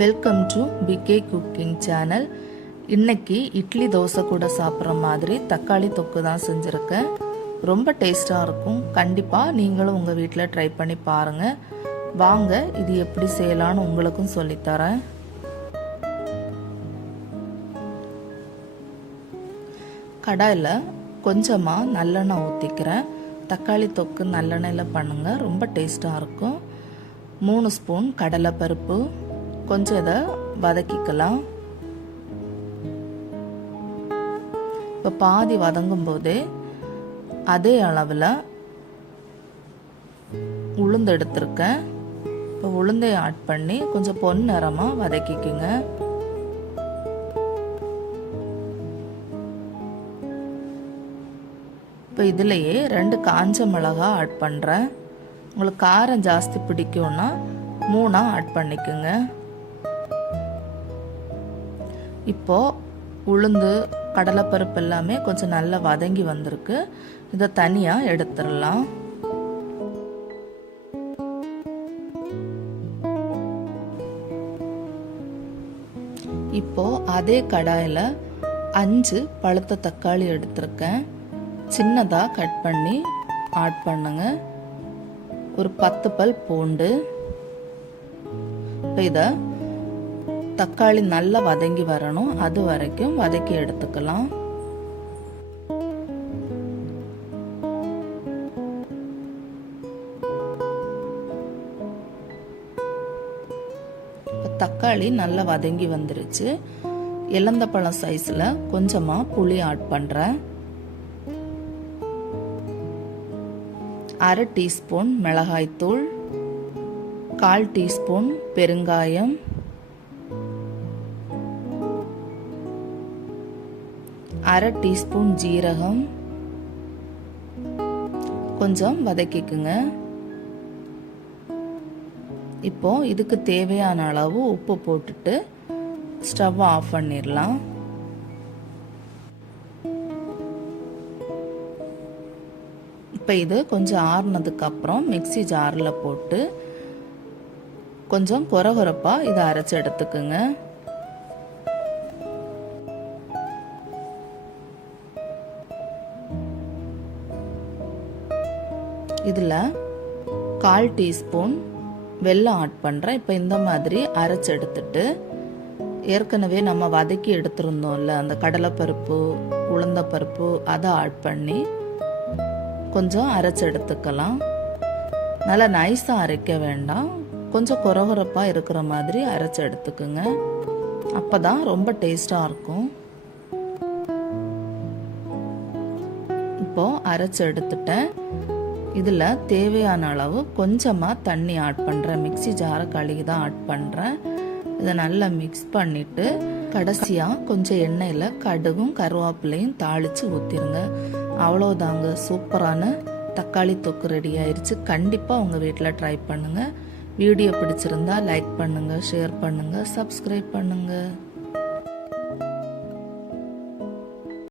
Welcome to PK cooking channel. இன்னைக்கு இட்லி தோசை கூட சாப்பிட்ற மாதிரி தக்காளி தொக்கு தான் செஞ்சுருக்கேன். ரொம்ப டேஸ்ட்டாக இருக்கும். கண்டிப்பாக நீங்களும் உங்கள் வீட்டில் ட்ரை பண்ணி பாருங்கள். வாங்க இது எப்படி செய்யலான்னு உங்களுக்கும் சொல்லித்தரேன். கடாயில் கொஞ்சமாக நல்லெண்ணெய் ஊற்றிக்கிறேன். தக்காளி தொக்கு நல்லெண்ணெயில் பண்ணுங்கள், ரொம்ப டேஸ்ட்டாக இருக்கும். 3 ஸ்பூன் கடலைப்பருப்பு, கொஞ்சம் இதை வதக்கிக்கலாம். இப்போ பாதி வதங்கும் போதே அதே அளவில் உளுந்து எடுத்திருக்கேன். இப்போ உளுந்தை ஆட் பண்ணி கொஞ்சம் பொன்னிறமாக வதக்கிக்குங்க. இப்போ இதுலேயே 2 காஞ்ச மிளகா ஆட் பண்ணுறேன். உங்களுக்கு காரம் ஜாஸ்தி பிடிக்கும்னா 3 ஆட் பண்ணிக்கோங்க. இப்போது உளுந்து கடலைப்பருப்பு எல்லாமே கொஞ்சம் நல்லா வதங்கி வந்திருக்கு. இதை தனியாக எடுத்துடலாம். இப்போது அதே கடாயில் 5 பழுத்த தக்காளி எடுத்திருக்கேன். சின்னதாக கட் பண்ணி ஆட் பண்ணுங்க. ஒரு 10 பல் பூண்டு. இப்போ இதை தக்காளி நல்லா வதங்கி வரணும், அது வரைக்கும் வதக்கி எடுத்துக்கலாம். தக்காளி நல்லா வதங்கி வந்துருச்சு. இலந்த பழம் சைஸில் கொஞ்சமாக புளி ஆட் பண்ணுறேன். 1/2 டீஸ்பூன் மிளகாய்த்தூள், 1/4 டீஸ்பூன் பெருங்காயம், 1/2 டீஸ்பூன் ஜீரகம். கொஞ்சம் வதக்கிக்குங்க. இப்போ இதுக்கு தேவையான அளவு உப்பு போட்டுட்டு ஸ்டவ் ஆஃப் பண்ணிடலாம். இப்போ இது கொஞ்சம் ஆறுனதுக்கு அப்புறம் மிக்ஸி ஜாரில் போட்டு கொஞ்சம் கொரகொரப்பாக இதை அரைச்சி எடுத்துக்குங்க. இதில் 1/4 டீஸ்பூன் வெல்லம் ஆட் பண்ணுறேன். இப்போ இந்த மாதிரி அரைச்சி எடுத்துட்டு ஏற்கனவே நம்ம வதக்கி எடுத்துருந்தோம்ல அந்த கடலைப்பருப்பு உளுந்தப்பருப்பு அதை ஆட் பண்ணி கொஞ்சம் அரைச்சி எடுத்துக்கலாம். நல்லா நைஸாக அரைக்க வேண்டாம், கொஞ்சம் கொரகொரப்பாக இருக்கிற மாதிரி அரைச்சி எடுத்துக்குங்க. அப்போ தான் ரொம்ப டேஸ்டாக இருக்கும். இப்போது அரைச்சி எடுத்துட்டேன். இதில் தேவையான அளவு கொஞ்சமாக தண்ணி ஆட் பண்ணுறேன். மிக்ஸி ஜாரை கழுகி தான் ஆட் பண்ணுறேன். இதை நல்லா மிக்ஸ் பண்ணிவிட்டு கடைசியாக கொஞ்சம் எண்ணெயில் கடுகும் கருவேப்பிலையும் தாளித்து ஊற்றிடுங்க. அவ்வளோதாங்க, சூப்பரான தக்காளி தொக்கு ரெடி ஆயிடுச்சு. கண்டிப்பாக உங்கள் வீட்டில் ட்ரை பண்ணுங்கள். வீடியோ பிடிச்சிருந்தா லைக் பண்ணுங்கள், ஷேர் பண்ணுங்கள், சப்ஸ்கிரைப் பண்ணுங்கள்.